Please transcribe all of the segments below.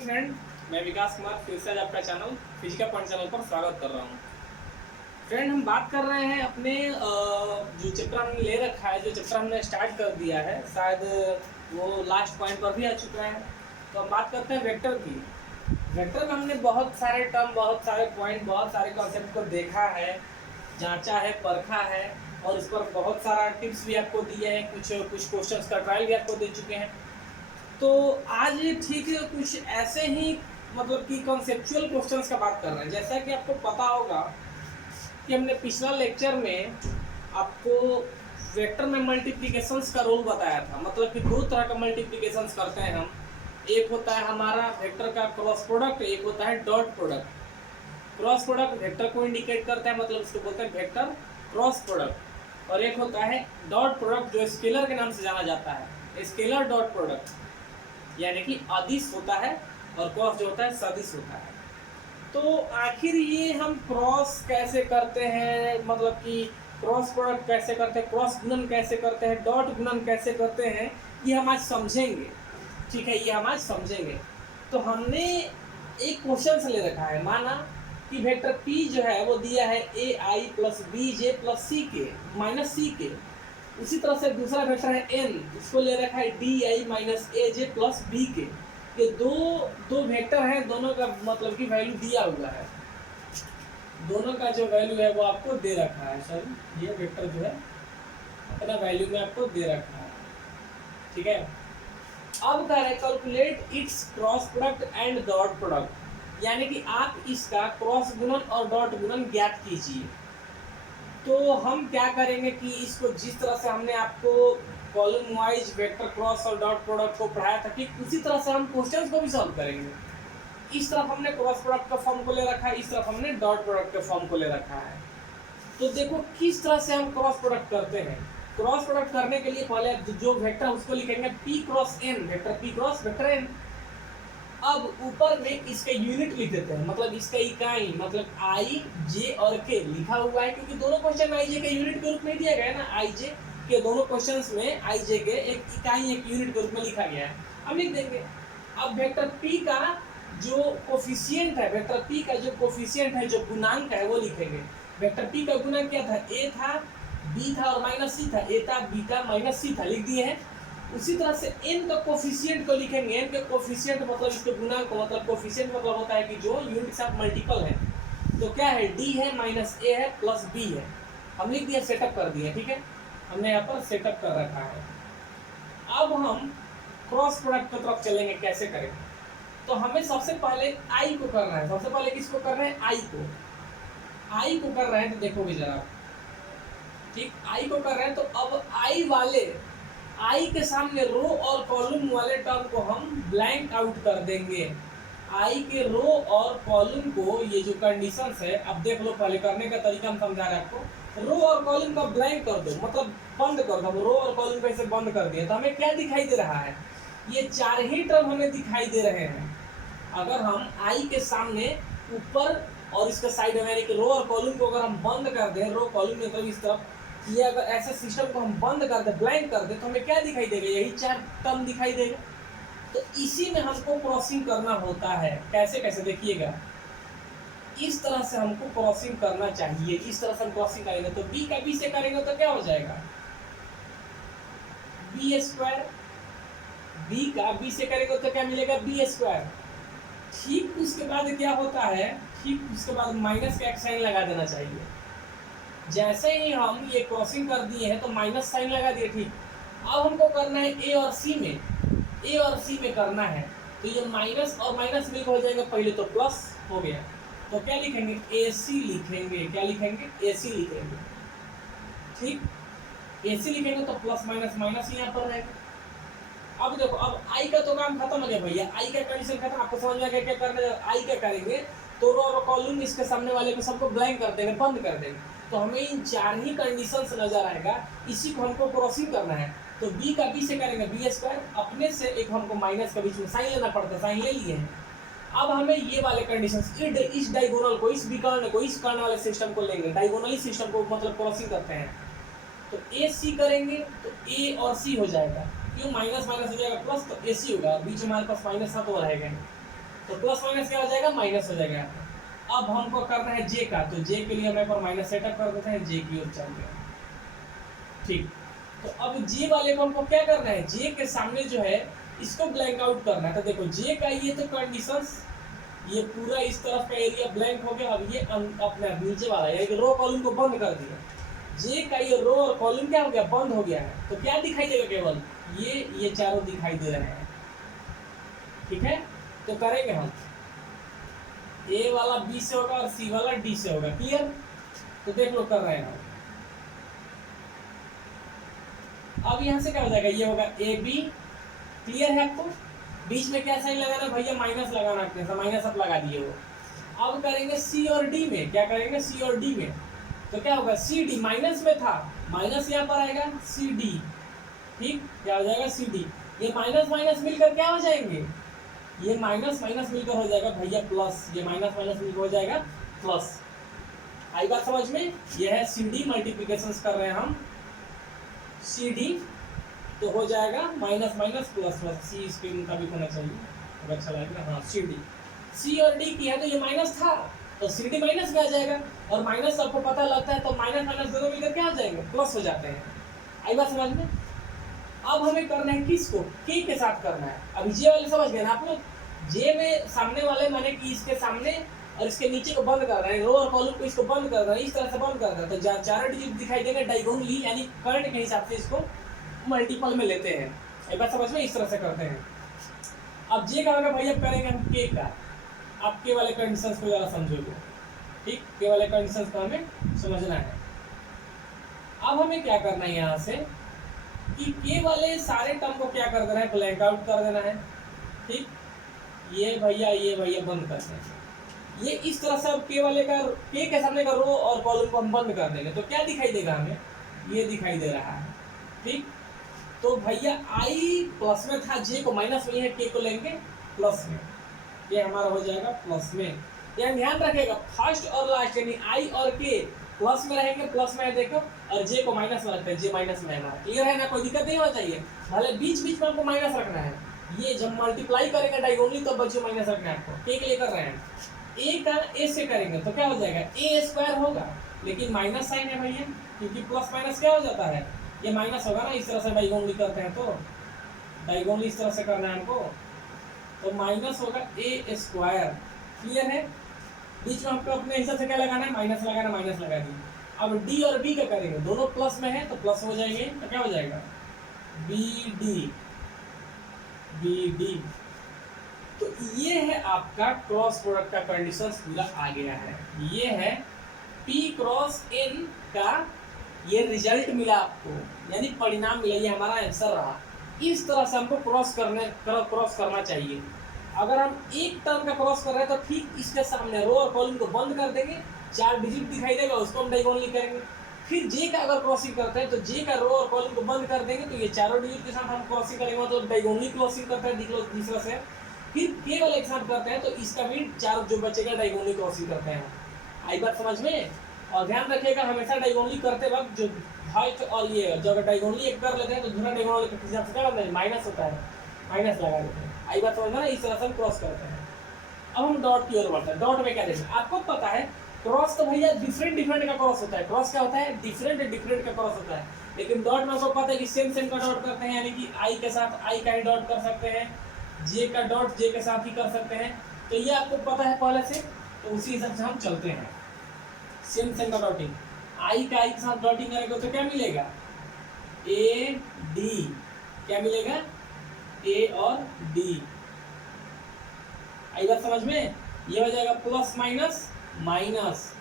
Morning friend, मैं विकास कुमार फिर से आज आपका चैनल फिजिकल पॉइंट चैनल पर स्वागत कर रहा हूँ। फ्रेंड, हम बात कर रहे हैं अपने जो चैप्टर हमने ले रखा है, जो चैप्टर हमने स्टार्ट कर दिया है, शायद वो लास्ट पॉइंट पर भी आ चुका है। तो हम बात करते हैं वेक्टर की। वेक्टर में हमने बहुत सारे टर्म, बहुत सारे पॉइंट, बहुत सारे कॉन्सेप्ट को देखा है, जांचा है, परखा है और इस पर बहुत सारा टिप्स भी आपको दिए हैं, कुछ क्वेश्चंस का ट्रायल भी आपको दे चुके हैं। तो आज ठीक है, कुछ ऐसे ही मतलब कि कॉन्सेप्चुअल क्वेश्चंस का बात कर रहे हैं। जैसा कि आपको पता होगा कि हमने पिछला लेक्चर में आपको वेक्टर में मल्टीप्लिकेशंस का रोल बताया था। मतलब कि दो तरह का मल्टीप्लिकेशंस करते हैं हम। एक होता है हमारा वेक्टर का क्रॉस प्रोडक्ट, एक होता है dot product. Cross product vector को इंडिकेट करता है, मतलब उसको बोलते हैं वेक्टर क्रॉस प्रोडक्ट। और एक होता है डॉट प्रोडक्ट जो स्केलर के नाम से जाना जाता है, स्केलर डॉट प्रोडक्ट, यानी कि अदिश होता है और क्रॉस जो होता है सदिश होता है। तो आखिर ये हम क्रॉस कैसे करते हैं, मतलब कि क्रॉस प्रोडक्ट कैसे करते हैं, क्रॉस गुणन कैसे करते हैं, डॉट गुणन कैसे करते हैं, ये हम आज समझेंगे। ठीक है, ये हम आज समझेंगे। तो हमने एक क्वेश्चन ले रखा है, माना कि वेक्टर P जो है वो दिया है AI plus BJ plus CK minus CK। उसी तरह से दूसरा वेक्टर है n, उसको ले रखा है DI minus AJ plus BK। ये दो वेक्टर हैं, दोनों का मतलब कि वैल्यू दिया हुआ है, दोनों का जो वैल्यू है वो आपको दे रखा है। सर ये वेक्टर जो है अपना वैल्यू में आपको दे रखा है। ठीक है, अब कह रहे calculate its cross product and dot product, यानी कि आप इसका क्रॉस गुणन और डॉट गुणन ज्ञात कीजिए। तो हम क्या करेंगे कि इसको जिस तरह से हमने आपको कॉलम वाइज वेक्टर क्रॉस और डॉट प्रोडक्ट को पढ़ाया था, ठीक उसी तरह से हम क्वेश्चंस को भी सॉल्व करेंगे। इस तरफ हमने क्रॉस प्रोडक्ट का फॉर्म को ले रखा है, इस तरफ हमने डॉट प्रोडक्ट के फॉर्म को ले रखा है। तो देखो किस तरह से हम क्रॉस प्रोडक्ट करते हैं। क्रॉस प्रोडक्ट करने के लिए पहले जो वेक्टर उसको लिखेंगे P cross n, vector P cross vector n। अब ऊपर में इसके यूनिट लिख देते हैं, मतलब इसका इकाई, मतलब I, J और K लिखा हुआ है, क्योंकि दोनों क्वेश्चन I, J के यूनिट के रूप में दिया गया है ना। I, J के दोनों क्वेश्चंस में I, J के एक इकाई, एक यूनिट के रूप में लिखा गया है, हम लिख देंगे। अब वेक्टर P का जो कोफिशिएंट है, वेक्टर P का जो कोफिशिएंट है, जो गुणांक है, वो लिखेंगे। वेक्टर P का गुणांक क्या था, A था, B था और माइनस C था। A था, B था, माइनस C था, लिख दिए हैं। उसी तरह से n का कोफिशिएंट को लिखेंगे। n का कोफिशिएंट मतलब इसके गुणांक को, मतलब कोफिशिएंट मतलब होता है कि जो यूनिट के साथ मल्टीपल है। तो क्या है, d है माइनस a है प्लस b है, हम लिख दिया, सेटअप कर दिया। ठीक है, हमने यहाँ पर सेटअप कर रखा है। अब हम क्रॉस प्रोडक्ट की तरफ चलेंगे, कैसे करेंगे। तो हमें सबसे पहले i को करना है। सबसे पहले किसको कर रहे हैं, i को कर रहे हैं। तो देखोगे जरा, ठीक, i को कर रहे हैं। तो अब I के सामने रो और कॉलम वाले टर्म को हम ब्लैंक आउट कर देंगे। I के रो और कॉलम को, ये जो कंडीशंस है, अब देख लो, पहले करने का तरीका हम समझा रहे हैं आपको। रो और कॉलम का ब्लैंक कर दो, मतलब बंद कर दो। रो और कॉलम को ऐसे बंद कर दिया तो हमें क्या दिखाई दे रहा है, ये चार ही टर्म हमें दिखाई दे रहे हैं। अगर हम I के सामने ऊपर और इसके साइड में, यानी कि रो और कॉलम को अगर हम बंद कर दें, रो कॉलम मतलब इस तरफ, ये अगर ऐसे सिस्टम को हम बंद कर दे, ब्लैंक कर दे, तो हमें क्या दिखाई देगा, यही चार टर्म दिखाई देगा। तो इसी में हमको क्रॉसिंग करना होता है। कैसे कैसे देखिएगा, इस तरह से हमको क्रॉसिंग करना चाहिए। इस तरह से हम क्रॉसिंग करेंगे तो b का b से करेंगे तो क्या हो जाएगा, b स्क्वायर। b का b से करेंगे तो क्या मिलेगा, b स्क्वायर। ठीक उसके बाद क्या होता है, ठीक उसके बाद माइनस का एक साइन लगा देना चाहिए। जैसे ही हम ये क्रॉसिंग कर दिए हैं तो माइनस साइन लगा दिए। ठीक, अब हमको करना है A और C में करना है। तो ये माइनस और माइनस मिलकर हो जाएगा, पहले तो प्लस हो गया। तो क्या लिखेंगे, AC लिखेंगे। क्या लिखेंगे, AC लिखेंगे। ठीक, AC लिखेंगे तो प्लस माइनस माइनस यहाँ पर रहेगा। अब देखो, अब I का तो काम खत्म हो गया भैया, I का कंडीशन खत्म। आपको समझ में आ गया क्या करना है। I क्या करेंगे, तो रो और कॉलम इसके सामने वाले को सबको ब्लैंक कर देंगे, बंद कर देंगे। तो हमें इन चार ही कंडीशंस नजर आएगा, इसी को हमको क्रॉसिंग करना है। तो b का b से करेंगे b स्क्वायर, अपने से एक हमको माइनस का बीच में साइन लेना पड़ता है, साइन ले लिए हैं। अब हमें ये वाले कंडीशंस, इस डायगोनल को, इस विकर्ण को, इस कर्ण वाले सिस्टम को लेंगे, डायगोनली सिस्टम को मतलब क्रॉसिंग करते हैं। तो ए सी करेंगे तो ए और सी हो जाएगा, क्यों, माइनस माइनस हो जाएगा प्लस, तो ए सी होगा, बीच में हमारे पास माइनस था तो रहेगा। तो प्लस माइनस क्या हो जाएगा, माइनस हो जाएगा। अब हमको करना है जे का, तो जे के लिए हमें पर माइनस सेटअप कर देते हैं, जे की ओर चलते हैं। ठीक, तो अब जे वाले को हमको क्या करना है, जे के सामने जो है इसको ब्लैंक आउट करना है। तो देखो जे का ये तो कंडीशंस, ये पूरा इस तरफ का एरिया ब्लैंक हो गया। अब ये अपने नीचे वाला यानी रो कॉलम को बंद कर दिया। जे का ये रो और कॉलम क्या हो गया, बंद हो गया है। तो क्या दिखाई देगा, केवल ये चारों दिखाई दे रहे हैं। ठीक है, तो करेंगे हम, ए वाला बी से होगा और सी वाला डी से होगा। क्लियर, तो देख लो कर रहे हैं हम। अब यहाँ से क्या हो जाएगा, ये होगा ए बी। क्लियर है आपको, बीच में क्या साइन लगाना भैया, माइनस लगाना है, तो माइनस अब लगा दिए वो। अब करेंगे सी और डी में, क्या करेंगे सी और डी में, तो क्या होगा सी डी, माइनस में था, माइनस यहाँ पर आएगा सी डी। ठीक, क्या हो जाएगा सी डी। ये माइनस माइनस मिलकर क्या हो जाएंगे, ये माइनस माइनस मिलकर हो जाएगा भैया प्लस, ये माइनस माइनस मिलकर हो जाएगा प्लस। आई बात समझ में, ये है सी डी, मल्टीप्लीकेशन कर रहे हैं हम सी डी, तो हो जाएगा माइनस माइनस प्लस प्लस। सी इस पे मुताबिक होना चाहिए, अगर अच्छा लगेगा। हाँ, सी डी, सी और डी की है तो ये माइनस था, तो सी डी माइनस में आ जाएगा। और माइनस आपको पता लगता है, तो माइनस माइनस दोनों मिलकर क्या हो जाएंगे, प्लस हो जाते हैं। आई बात समझ में। अब हमें करना है किसको, के के साथ करना है। अभी जे वाले समझ गए ना आप लोग, जे में सामने वाले माने कि इसके सामने और इसके नीचे को बंद कर रहे हैं, रो और कॉलम को इसको बंद कर रहे हैं, इस तरह से बंद कर रहे हैं। तो चार डिजिट दिखाई देंगे डायगोनली, यानी करंट के हिसाब से इसको मल्टीपल में लेते हैं। एक बात समझ में, इस तरह से करते हैं। अब जे का होगा भैया, करेंगे हम के का। आप के वाले कंडीशंस को जरा समझोगे। ठीक, के वाले कंडीशंस को हमें समझना है। अब हमें क्या करना है यहाँ से कि के वाले सारे टर्म को क्या कर देना है, ब्लैंक आउट कर देना है। ठीक, ये भैया बंद कर देना। ये इस तरह से अब के वाले का, के के सामने का रो और कॉलम को हम बंद कर देंगे, तो क्या दिखाई देगा हमें, ये दिखाई दे रहा है। ठीक, तो भैया आई प्लस में था, जे को माइनस में है, के को लेंगे प्लस में, ये हमारा हो जाएगा प्लस में। यहाँ ध्यान रखेगा, फर्स्ट और लास्ट यानी आई और के प्लस में रहेंगे, प्लस में है देखो, और जे को माइनस में रखते हैं, जे माइनस में है हमारा। क्लियर है ना, कोई दिक्कत नहीं होना चाहिए। भले बीच बीच में आपको माइनस रखना है, ये जब मल्टीप्लाई करेंगे डायगोनली तो बच्चों माइनस रखना है आपको। के लिए कर रहे हैं, ए का ए से करेंगे तो क्या हो जाएगा, ए स्क्वायर होगा, लेकिन माइनस साइन है भैया, क्योंकि प्लस माइनस क्या हो जाता है, ये माइनस होगा ना। इस तरह से डायगोनली करते हैं, तो डायगोनली इस तरह से करना है हमको, तो माइनस होगा ए स्क्वायर। क्लियर है, बीच में आपको अपने हिसाब से क्या लगाना है, माइनस लगाना, माइनस लगा दी। अब डी और बी का करेंगे, दोनों प्लस में है तो प्लस हो जाएंगे, तो क्या हो जाएगा बी डी। तो ये है आपका क्रॉस प्रोडक्ट का कंडीशन पूरा आ गया है। ये है P क्रॉस N का ये रिजल्ट मिला आपको, यानी परिणाम मिला, ये हमारा आंसर रहा। इस तरह से हमको क्रॉस करना चाहिए। अगर हम एक टर्म का क्रॉस कर रहे हैं तो ठीक इसके सामने रो और कॉलम को बंद कर देंगे, 4 डिजिट दिखाई देगा, उसको हम डायगोनली करेंगे। फिर जे का अगर क्रॉसिंग करते हैं तो जे का रो और कॉलम को बंद कर देंगे, तो ये चारों डिजिट के साथ हम क्रॉसिंग करेंगे, तो डायगोनली क्रॉसिंग करते हैं दूसरा से। फिर के वाले एक साथ करते हैं तो इसका भी चार जो बचेगा डायगोनली क्रॉसिंग करते हैं। आई बात समझ में। और ध्यान रखिएगा, हमेशा डायगोनली करते वक्त जो हाइट और ये जो अगर डायगोनली एक कर लेते हैं तो दूसरा डायगोनली के हिसाब से क्या होता है, माइनस होता है, माइनस लगा देते हैं। आई बात समझना, इस तरह से हम क्रॉस करते हैं। अब हम डॉट की ओर बढ़ते हैं। डॉट में क्या देखते हैं, आपको पता है क्रॉस तो भैया डिफरेंट का क्रॉस होता है। क्रॉस क्या होता है, डिफरेंट का क्रॉस होता है। लेकिन डॉट में आपको पता है कि सेम का डॉट करते हैं, यानी कि आई के साथ आई का ही डॉट कर सकते हैं, जे का डॉट जे के साथ ही कर सकते हैं। तो ये आपको पता है पहले से, तो उसी हिसाब से हम चलते हैं। सेम का डॉटिंग, आई का आई के साथ डॉटिंग करेंगे तो क्या मिलेगा, ए डी। क्या मिलेगा, ए और डी। आई बात समझ में। ये हो जाएगा plus minus minus,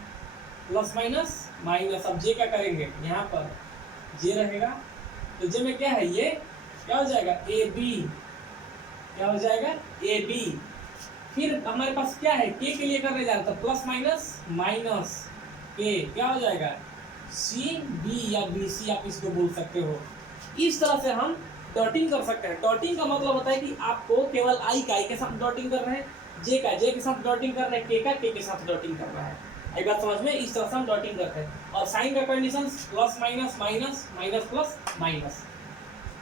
plus minus minus. अब जे का करेंगे, यहाँ पर जे रहेगा, तो जे में क्या है, ये क्या हो जाएगा, ए बी। क्या हो जाएगा, ए बी। फिर हमारे पास क्या है, के लिए करने जा रहा था, प्लस माइनस माइनस के, क्या हो जाएगा, सी बी या बी सी आप इसको बोल सकते हो। इस तरह से हम डॉटिंग कर सकते हैं। डॉटिंग का मतलब होता है कि आपको केवल आई का आई के साथ डॉटिंग कर रहे हैं, जे का जे के साथ डॉटिंग कर रहे हैं, के का के के साथ डॉटिंग कर रहा है। एक बात समझ में, इस तरह से हम डॉटिंग करते हैं। और साइन का condition plus minus minus minus plus minus.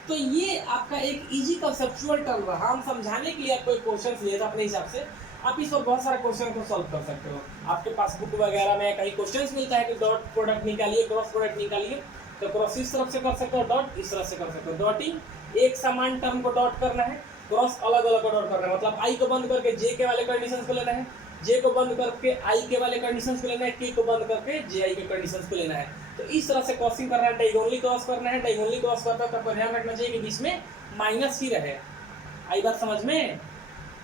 तो ये आपका एक इजी कंसेप्चुअल टर्म रहा। हम समझाने के लिए आपको एक क्वेश्चन लिए था अपने हिसाब से, आप इस पर बहुत सारे क्वेश्चन को सॉल्व कर सकते हो। आपके पास बुक वगैरह में कहीं क्वेश्चंस मिलता है कि डॉट प्रोडक्ट निकालिए, क्रॉस प्रोडक्ट निकालिए, तो क्रॉस इस तरफ से कर सकते हो, डॉट इस तरफ से कर सकते हो। डॉटिंग एक समान टर्म को डॉट करना है, क्रॉस अलग अलग को डॉट करना है। मतलब आई को बंद करके जे के वाले कंडीशंस को लेना है, जे को बंद करके आई के वाले कंडीशंस को लेना है, के को बंद करके जे आई के कंडीशंस को लेना है। तो इस तरह से क्रॉसिंग करना है, डायगोनली क्रॉस करना है। डायगोनली क्रॉस करता है तो आपको ध्यान रखना चाहिए कि बीच में माइनस ही रहे। आई बात समझ में?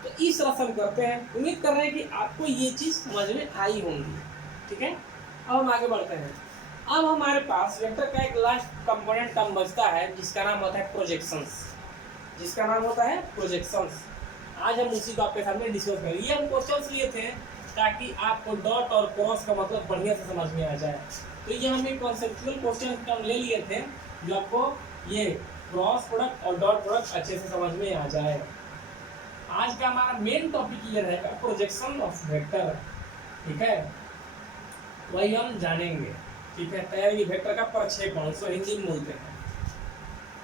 तो इस तरह से हम करते हैं। उम्मीद कर रहे हैं कि आपको ये चीज समझ में आई होंगी। ठीक है, अब हम आगे बढ़ते हैं। अब हमारे पास वेक्टर का एक लास्ट कंपोनेंट टर्म बचता है जिसका नाम होता है प्रोजेक्शंस। जिसका नाम होता है प्रोजेक्शंस। आज हम उसी को आपके सामने डिस्कस करेंगे। ये हम क्वेश्चंस लिए थे ताकि आपको डॉट और क्रॉस का मतलब बढ़िया से समझ में आ जाए। तो ये हम एक कॉन्सेप्चुअल क्वेश्चन हम ले लिए थे जो आपको ये क्रॉस प्रोडक्ट और डॉट प्रोडक्ट अच्छे से समझ में आ जाए। आज का हमारा मेन टॉपिक ये रहेगा प्रोजेक्शन ऑफ वेक्टर। ठीक है, वही हम जानेंगे। ठीक है, तैयारी वेक्टर का प्रक्षेपण, उसको हिंदी में बोलते हैं।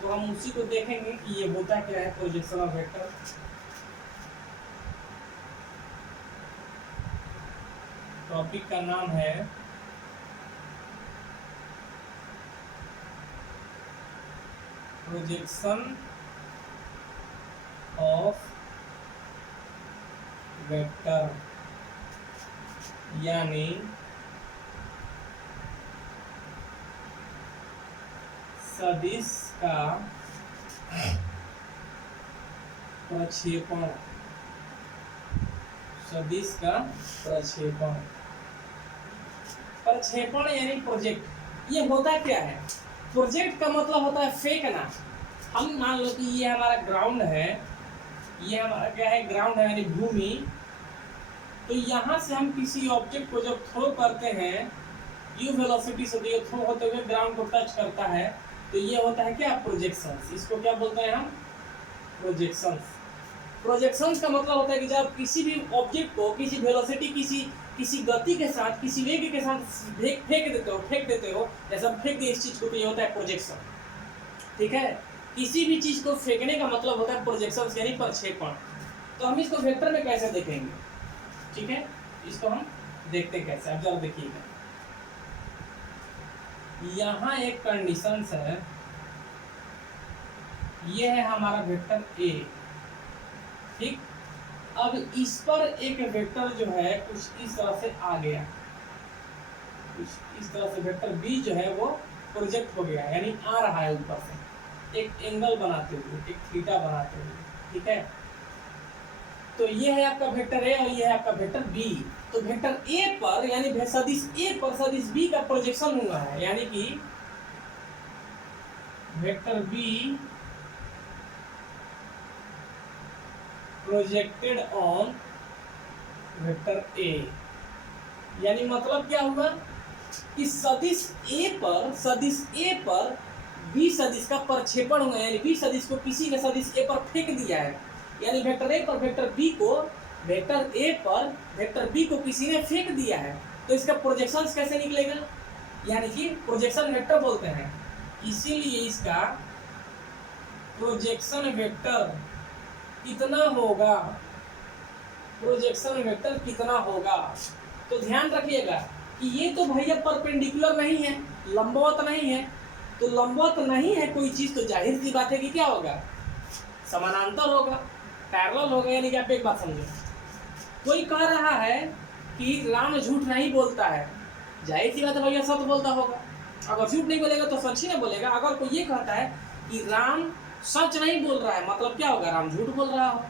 तो हम उसी को देखेंगे कि ये होता क्या है प्रोजेक्शन ऑफ वेक्टर। टॉपिक का नाम है प्रोजेक्शन ऑफ वेक्टर, यानी सदिश का प्रक्षेपण। सदिश का प्रक्षेपण, प्रक्षेपण यानी प्रोजेक्ट। ये होता क्या है? प्रोजेक्ट का मतलब होता है फेंकना। हम मान लो कि ये हमारा ग्राउंड है, ये हमारा क्या है? ग्राउंड है यानी भूमि। तो यहाँ से हम किसी ऑब्जेक्ट को जब थ्रो करते हैं, यू वेलोसिटी से, तो ये थ्रो होते हुए ग्राउंड को टच करता है, तो ये होता है क्या? प्रोजेक्शंस। इसको क्या बोलते हैं हम? प्रोजेक्शंस। प्रोजेक्शंस का मतलब होता है कि जब किसी भी ऑब्जेक्ट को किसी वेलोसिटी, किसी गति के साथ, किसी वेग के साथ फेंक देते हो, जैसा फेंक दिए इस चीज को, तो ये होता है प्रोजेक्शन। ठीक है, किसी भी चीज को फेंकने का मतलब होता है प्रोजेक्शन यानी प्रक्षेपण। तो हम इसको वेक्टर में कैसे देखेंगे? ठीक है, इसको हम देखते हैं कैसे। अब जरा देखिएगा, यहाँ एक कंडीशन है, ये है हमारा वेक्टर ए। ठीक, अब इस पर एक वेक्टर जो है कुछ इस तरह से आ गया, कुछ इस तरह से वेक्टर बी जो है वो प्रोजेक्ट हो गया, यानी आ रहा है ऊपर से एक एंगल बनाते हुए, एक थीटा बनाते हुए। ठीक है, तो ये है आपका वेक्टर ए और ये है आपका वेक्टर बी। तो वेक्टर ए पर यानी सदिश ए पर सदिश बी का प्रोजेक्शन हुआ है, यानी कि vector be projected on vector A. यानी मतलब क्या हुआ कि सदिश ए पर बी सदिश का प्रक्षेपण हुआ, यानी बी सदिश को किसी ने सदिश ए पर फेंक दिया है। यानी वेक्टर ए पर वेक्टर बी को किसी ने फेंक दिया है, तो इसका प्रोजेक्शन कैसे निकलेगा? यानी कि प्रोजेक्शन वेक्टर बोलते हैं। इसीलिए इसका प्रोजेक्शन वेक्टर कितना होगा? प्रोजेक्शन वेक्टर कितना होगा? तो ध्यान रखिएगा कि ये तो भैया परपेंडिकुलर नहीं है, लंबवत नहीं है। तो लंबवत नहीं है कोई चीज, तो जाहिर सी बात है कि क्या होगा? समानांतर होगा, पैरेलल होगा। यानी कि आप एक बात समझो, कोई कह रहा है कि राम झूठ नहीं बोलता है, जाहिर सी बात है भैया सत्य बोलता होगा। अगर झूठ नहीं बोलेगा तो सच ही ना बोलेगा। अगर कोई ये कहता है कि राम सच नहीं बोल रहा है, मतलब क्या होगा? राम झूठ बोल रहा हो।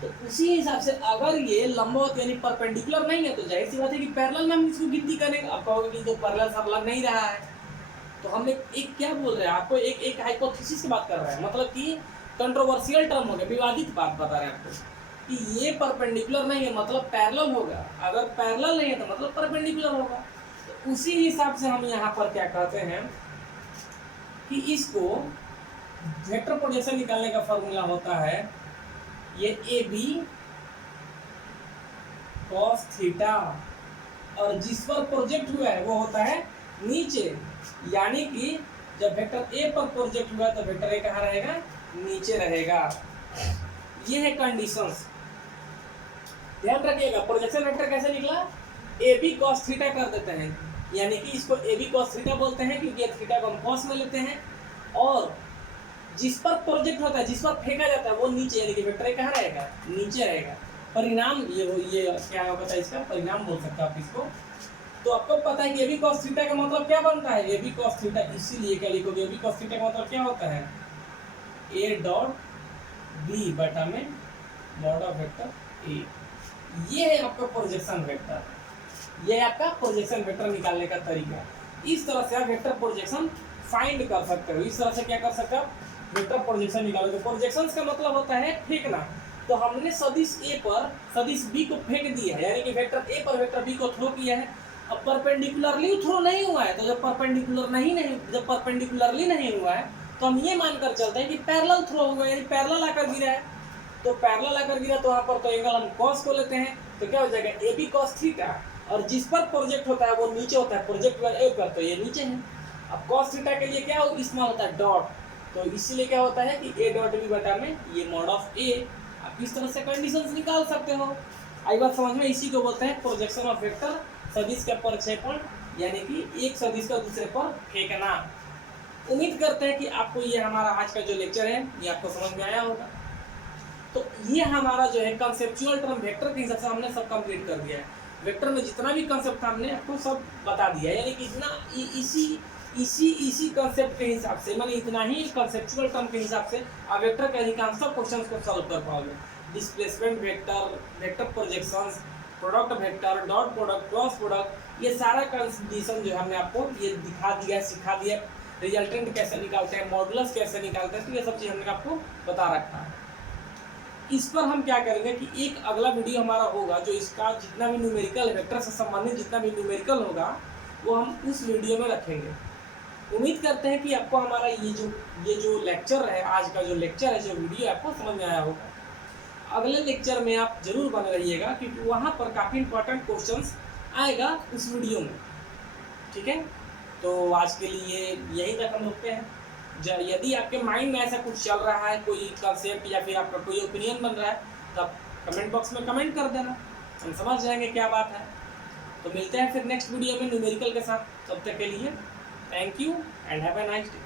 तो उसी हिसाब से अगर ये लंबवत यानी परपेंडिकुलर नहीं है, तो जाहिर सी बात है कि पैरेलल में हम इसको गिनती करेंगे। आप कहोगे कि जो पैरेलल सब लग नहीं रहा है, तो हम एक क्या बोल रहे हैं आपको? एक हाइपोथेसिस की बात कर रहे हैं, मतलब कि कंट्रोवर्शियल टर्म हो गया, विवादित बात बता रहे हैं आपको कि ये परपेंडिकुलर नहीं है मतलब पैरेलल होगा, अगर पैरेलल नहीं है तो मतलब परपेंडिकुलर होगा। तो उसी हिसाब से हम यहाँ पर क्या कहते हैं कि इसको वेक्टर प्रोजेक्शन निकालने का फॉर्मूला होता है ये ए बी कॉस थीटा, और जिस पर प्रोजेक्ट हुआ है वो होता है नीचे। यानी कि जब वेक्टर ए पर प्रोजेक्ट हुआ तो वेक्टर ए कहाँ रहेगा? नीचे रहेगा। ये है कंडीशंस। ध्यान रखिएगा प्रोजेक्शन वेक्टर कैसे निकला, ए बी कॉस थीटा कर देते हैं, यानी कि इसको ए बी कॉस थीटा बोलते हैं क्योंकि थीटा को हम कॉस में लेते हैं, और जिस पर प्रोजेक्ट होता है, जिस पर फेंका जाता है वो नीचे, यानी कि वेक्टर कहाँ रहेगा, नीचे रहेगा। परिणाम ये क्या होता है, इसका परिणाम बोल सकते हैं आप इसको। तो आपको पता है कि ए बी कॉस थीटा का मतलब क्या बनता है, ए बी कॉस थीटा, इसीलिए क्या लिखोगे, ए बी कॉस थीटा का मतलब क्या होता है, ए डॉट बी बटा में मॉड ऑफ वेक्टर ए। ये है आपका प्रोजेक्शन वेक्टर, ये है आपका प्रोजेक्शन वेक्टर निकालने का तरीका। इस तरह से आप वेक्टर प्रोजेक्शन फाइंड कर सकते हो, इस तरह से क्या कर सकते हो, वेक्टर प्रोजेक्शन निकालोगे। प्रोजेक्शन का मतलब होता है फेंकना। तो हमने सदिश ए पर सदिश बी को फेंक दिया है, यानी कि वेक्टर ए पर वेक्टर बी को थ्रो किया है। अब परपेंडिकुलरली थ्रो नहीं हुआ है, तो जब परपेंडिकुलरली नहीं हुआ है तो हम ये मानकर चलते हैं कि पैरेलल थ्रो हुआ है, यानी पैरेलल आकर गिरा है। तो पैरेलल आकर गिरा तो वहाँ पर तो एंगल हम कॉस को लेते हैं, तो क्या हो जाएगा ए बी कॉस थीटा, और जिस पर प्रोजेक्ट होता है वो नीचे होता है, प्रोजेक्ट ए पर, तो ये नीचे है। अब कॉस थीटा के लिए क्या इस्तेमाल होता है, डॉट, तो इसीलिए क्या होता है कि ए डॉट बी बटा में ये मॉड ऑफ ए। आप इस तरह से कंडीशंस निकाल सकते हो। आई बात समझ में, इसी को बोलते हैं प्रोजेक्शन ऑफ वेक्टर, सदिश का प्रक्षेपण, यानी कि एक सदिश का दूसरे पर फेंकना। उम्मीद करते हैं कि आपको ये हमारा आज का जो लेक्चर है ये आपको समझ में आया होगा। तो ये हमारा जो है कंसेप्चुअल टर्म वेक्टर के हिसाब से हमने सब कंप्लीट कर दिया है। वेक्टर में जितना भी कंसेप्ट था हमने आपको सब बता दिया है, यानी कि इतना इसी कंसेप्ट के हिसाब से, माने इतना ही कंसेप्चुअल टर्म के हिसाब से आप वेक्टर के अधिकांश क्वेश्चंस को सॉल्व कर पाओगे। Displacement vector, vector projections, product vector, dot product, cross product, ये सारा कंडीशन जो हमने आपको ये दिखा दिया, सिखा दिया। रिजल्टेंट कैसे निकालते हैं, मॉडुलस कैसे निकालते हैं, तो ये सब चीज़ हमने आपको बता रखा है। इस पर हम क्या करेंगे कि एक अगला वीडियो हमारा होगा जो इसका जितना भी न्यूमेरिकल वेक्टर से संबंधित जितना भी न्यूमेरिकल होगा वो हम उस वीडियो में रखेंगे। उम्मीद करते हैं कि आपको हमारा ये जो लेक्चर है, आज का जो लेक्चर है, जो वीडियो आपको समझ में आया होगा। अगले लेक्चर में आप जरूर बने रहिएगा क्योंकि वहाँ पर काफ़ी इंपॉर्टेंट क्वेश्चंस आएगा उस वीडियो में। ठीक है, तो आज के लिए यही तक हम रुकते हैं। यदि आपके माइंड में ऐसा कुछ चल रहा है, कोई कंसेप्ट या फिर आपका कोई ओपिनियन बन रहा है, तो आप कमेंट बॉक्स में कमेंट कर देना, हम समझ जाएंगे क्या बात है। तो मिलते हैं फिर नेक्स्ट वीडियो में न्यूमेरिकल के साथ। तब तक के लिए thank you and have a nice day.